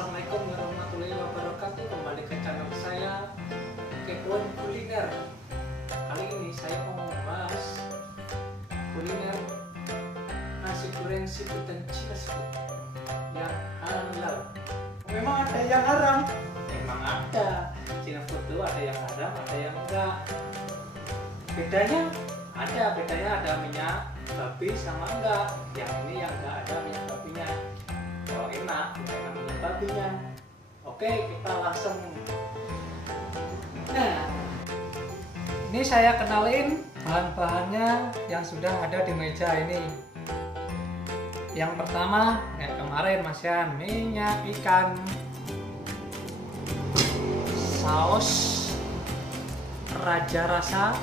Assalamualaikum warahmatullahi wabarakatuh. Kembali ke channel saya, Kepoin Kuliner. Kali ini saya mau membahas kuliner nasi goreng seafood dan Cina seafood yang halal. Memang ada yang haram, memang ada. Cina food itu ada yang haram, ada yang enggak. Bedanya ada minyak babi sama enggak. Yang ini yang enggak ada minyak babinya. Kalau enak, enak minyak babinya. Oke, kita langsung. Nah, ini saya kenalin bahan-bahannya yang sudah ada di meja ini. Yang pertama, kayak kemarin Mas Yan, minyak ikan, saus raja rasa,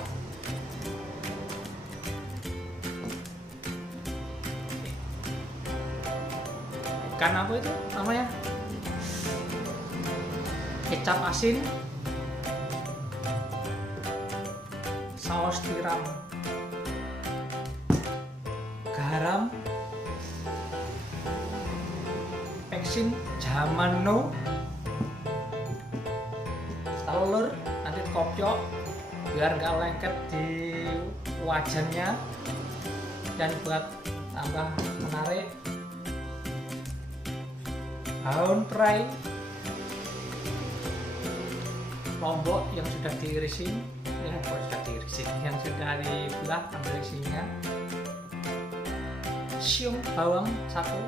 ikan apa itu namanya, kecap asin, saus tiram, garam, peksin zaman now, telur nanti kopiok biar nggak lengket di wajannya dan buat tambah menarik, daun serai, lombok yang sudah diirisin, yang sudah dibelah ambil isinya, siung bawang satu,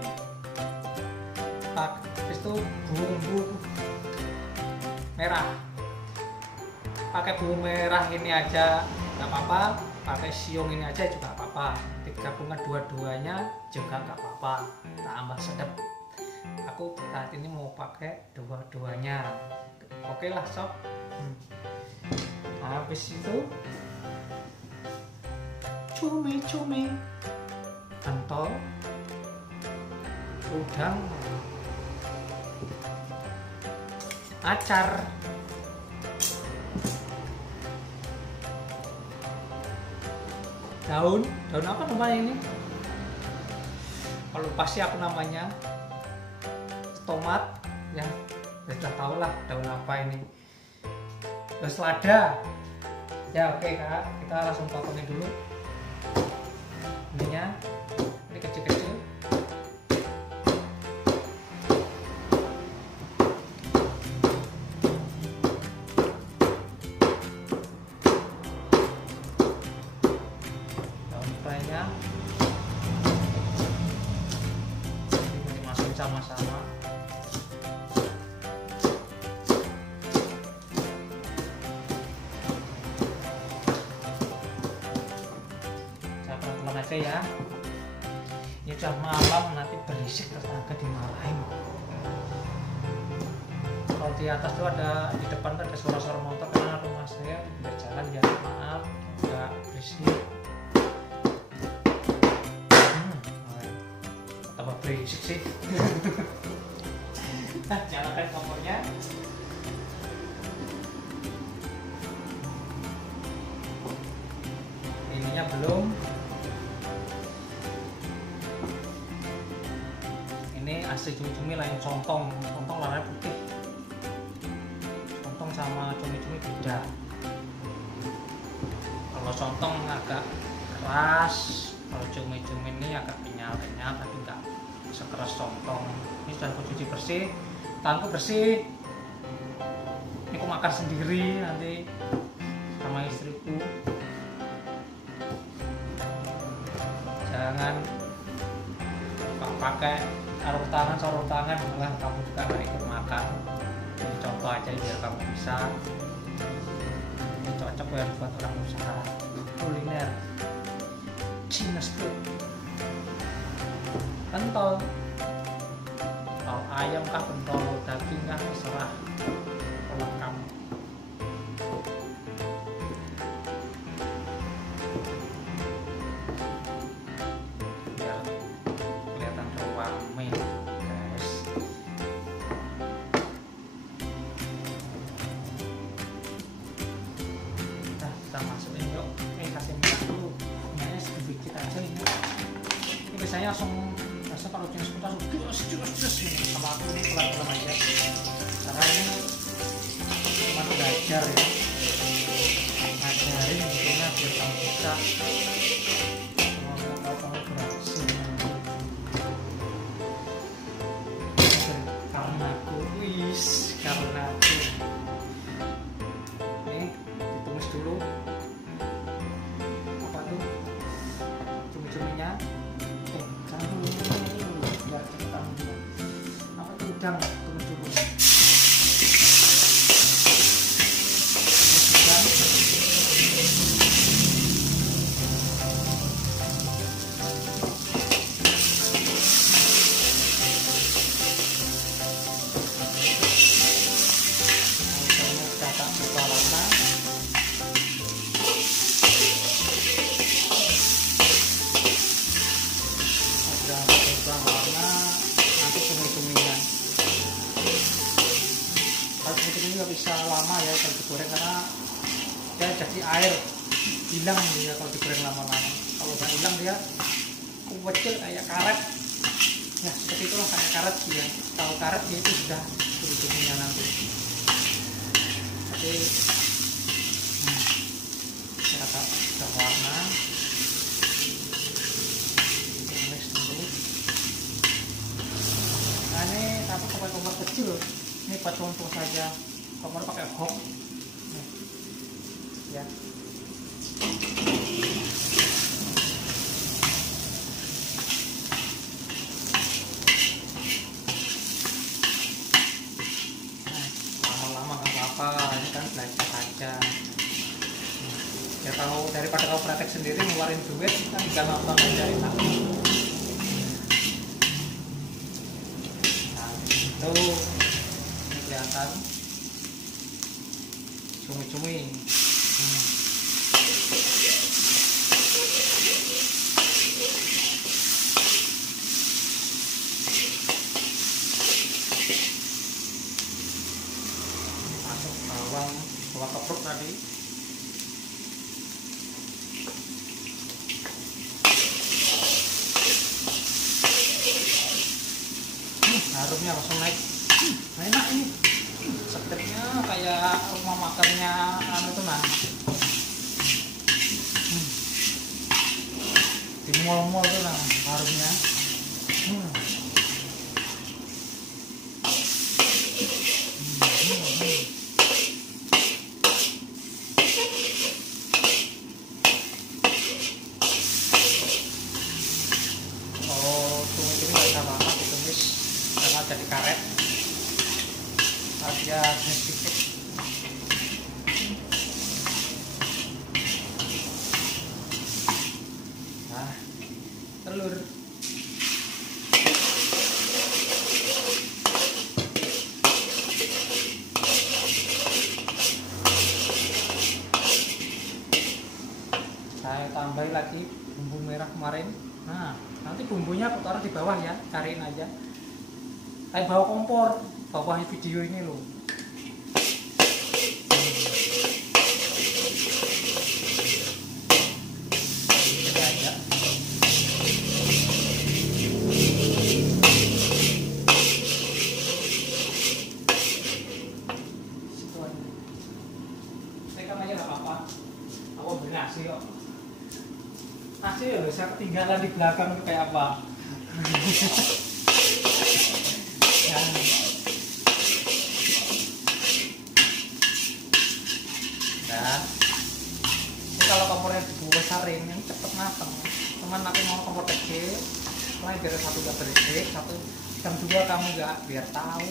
habis itu bumbu merah, pakai bumbu merah ini aja nggak apa-apa, pakai siung ini aja juga nggak apa-apa, digabungkan dua-duanya juga nggak apa-apa, tambah sedap. Aku saat ini mau pakai dua-duanya. Oke lah sob. Habis itu cumi-cumi, pentol, udang, acar, daun apa namanya ini? Kalau pasti aku namanya tomat, ya sudah tahu lah daun apa ini. Terus lada. Ya oke kak, kita langsung potongin dulu. Ininya, ini kecil-kecil. Daun serainya dimasukin sama-sama. Aja ya, ini udah malam, nanti berisik tetangga dimarahin. Kalau di atas tuh ada, di depan tuh ada suara-suara motor karena rumah saya berjalan, ya maaf nggak berisik. Tambah berisik sih. Nah, nyalakan kompornya. Ininya belum. Ini asli cumi-cumi lain contong warna putih. Contong sama cumi-cumi beda. Kalau contong agak keras, kalau cumi-cumi ini agak kenyal tapi nggak sekeras contong. Ini sudah aku cuci bersih, tanganku bersih. Ini aku makan sendiri nanti sama istriku. Jangan pakai sarung tangan malah kamu juga nggak ikut makan. Ini contoh aja biar kamu bisa. Ini cocok buat orang usaha kuliner Cina food. Pentol, kalau ayam kah pentol, daging kah terserah, kalau kamu. Biasanya langsung kalau jenis kita langsung jus ini, sama aku ini pelan-pelan aja. belajar ya, ngajarin intinya biar kamu bisa mau kamu berhasil. Karena aku ini ditumis dulu apa tuh cumi-cuminya, kamu nggak cepetan apa tuh udang tumis dulu. Nggak bisa lama ya kalau digoreng karena dia jadi air, hilang dia kalau digoreng lama-lama. Kalau nggak hilang dia kecil kayak karet ya, seperti itulah kayak karet dia. Tahu karet dia itu sudah kulit-kulitnya nanti. Jadi rata sudah warna, mix dulu. Nah ini aku pakai kompor kecil, ini buat contoh saja. Kompor pakai hook nih, ya. Lama-lama nggak apa-apa, ini kan belajar aja. Ya tahu daripada kau praktek sendiri ngeluarin duit kan gampang aja enak. Nah itu ini kelihatan cumi-cumi. Masuk bawang kepruk tadi. Harumnya langsung naik. Enak ini. Sepertinya kayak rumah makannya anu tuh nah, di mall-mall tuh nah harumnya. Oh, cumi-cumi nggak bisa lama ditumis karena jadi karet. Aja sedikit. Nah, telur. Saya tambahin lagi bumbu merah kemarin. Nah, nanti bumbunya aku taruh di bawah ya, cariin aja. Kayak bawa kompor. Bawah video ini loh. Ini aja. Situ aja. Tekan aja nggak apa-apa. Aku beli nasi kok. Nasi ya bisa ketinggalan di belakang kayak apa? Ya. Nah, ini kalau kompornya dibesarin yang cepet matang. Cuman aku mau kompor kecil, mulai dari satu gak berisik, satu jam 2 kamu gak biar tahu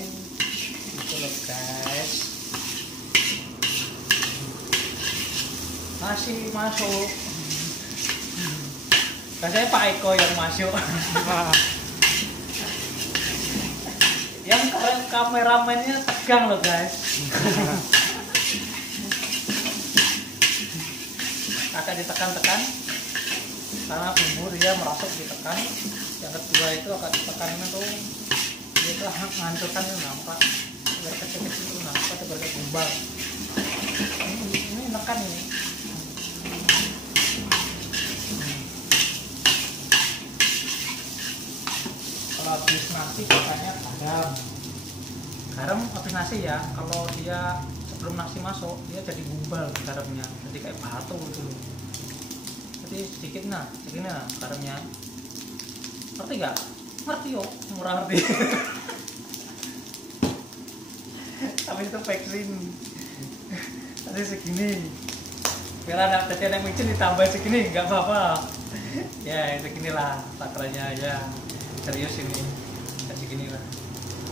gitu loh guys. Masih masuk. Biasanya Pak Eko yang masuk. Yang keren kameramennya tegang loh guys. Agak ditekan-tekan karena bumbu dia merasuk ditekan. Yang kedua itu agak ditekan itu dia itu menghancurkan itu nampak biar kecil-kecil itu nampak biar gumbang. Ini nekan ini. Kalau habis nasi biasanya garam habis nasi ya. Kalau dia sebelum nasi masuk dia jadi gumbal garamnya, jadi kayak batu gitu loh. Jadi sedikit garamnya. Ngerti nggak? Ngerti yo, murah ngerti. Tapi itu vaksin. Tadi segini. Biar ada micin ditambah segini nggak apa-apa. Ya seginilah takarannya ya. Serius ini. Ya seginilah.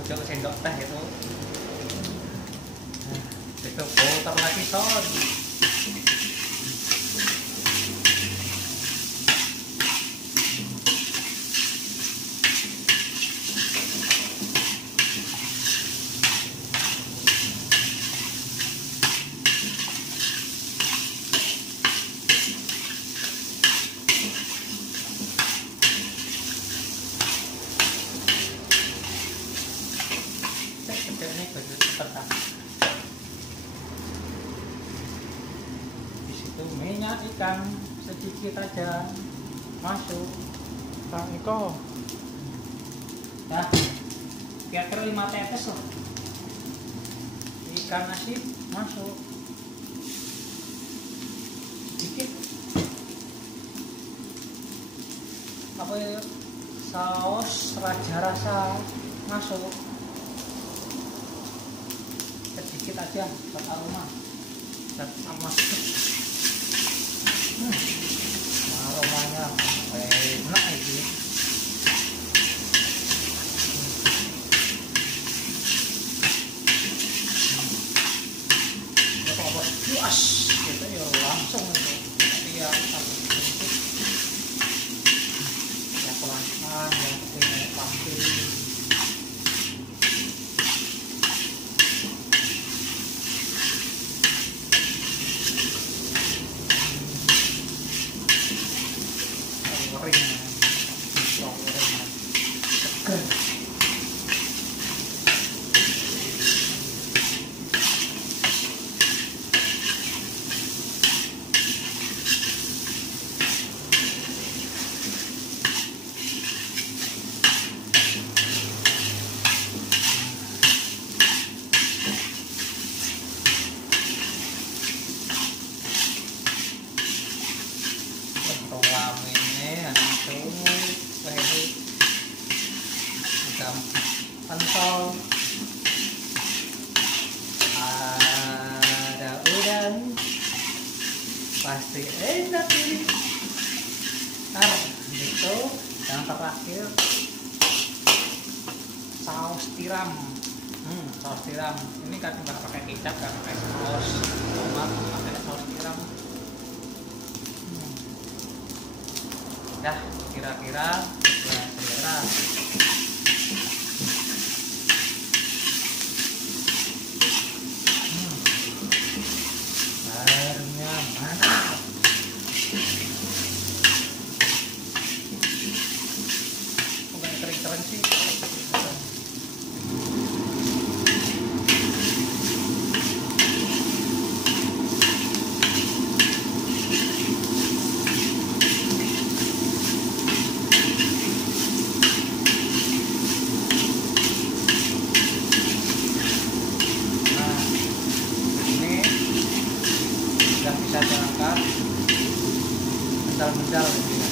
Udah sendok teh itu. Nah, itu putar lagi son. Di situ minyak ikan sedikit aja masuk. Kang Iko, Nah, kira-kira 5 tetes loh. Ikan asin masuk sedikit. Apa ya? Saus raja rasa masuk sedikit aja buat aroma dan masuk. Aromanya enak ini. Apa puas gitu ya langsung itu. Tapi ya sedikit ya pelan-pelan yang penting pasti. Pentol ada udang pasti enak ini. Nah gitu. Yang terakhir saus tiram. Saus tiram ini kan nggak pakai kecap, nggak pakai saus tomat, pakai saus tiram. Ya kira-kira ya selera. Airnya mantap. Bukan kering-kering sih. Bisa diangkat mendal-mendal gitu ya.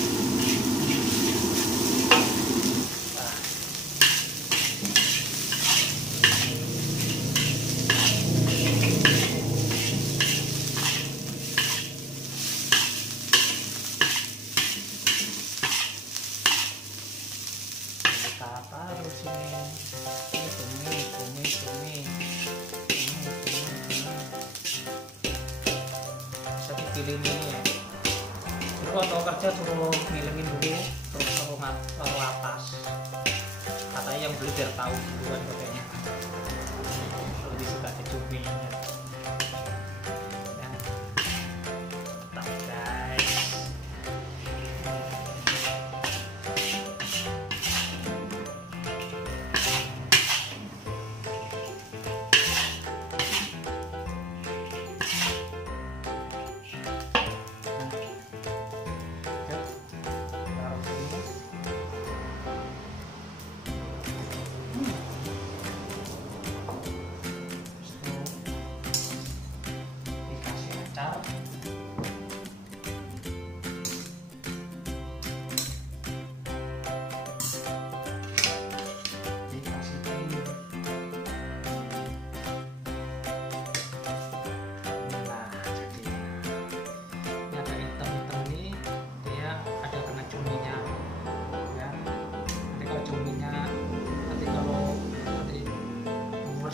Kita taruh sini. Bumi. Pilih ini ya. Terus waktu kerja suruh ngilangin dulu, terus taruh atas. Katanya yang beli biar tahu duluan katanya. Lebih suka kecubinya. Ya. Mantap guys.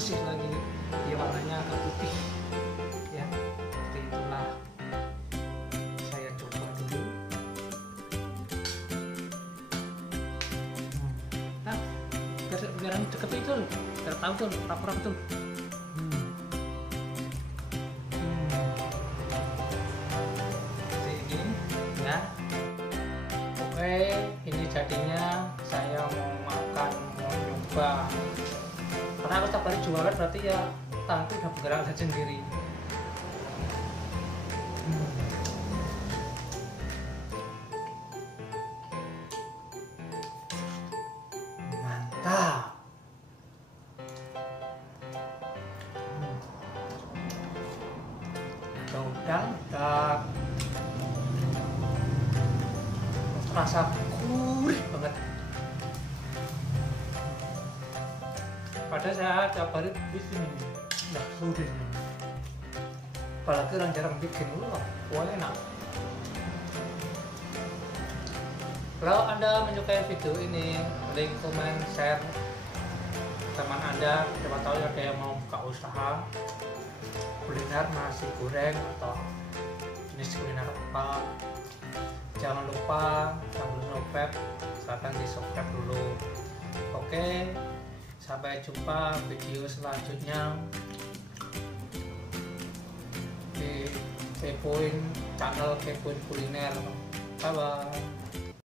bersih lagi, dia warnanya agak putih ya. Seperti itulah, saya coba dulu. Nah, biar deket itu, biar tahu tuh rapor tuh. Seperti ini ya. Oke, ini jadinya. Saya mau makan, mau nyoba, karena aku setiap hari jualan berarti ya tanganku udah bergerak sendiri. Mantap. Udah rasa gurih banget. Padahal saya tiap hari bikin nggak gurih. Apalagi orang jarang bikin, wah enak. Kalau Anda menyukai video ini, like, komen, share teman Anda, siapa tahu ada yang mau buka usaha kuliner nasi goreng atau jenis kuliner apa. Jangan lupa subscribe, silahkan di subscribe dulu. Oke, sampai jumpa video selanjutnya. Di kepoin channel Kepoin Kuliner. Bye bye.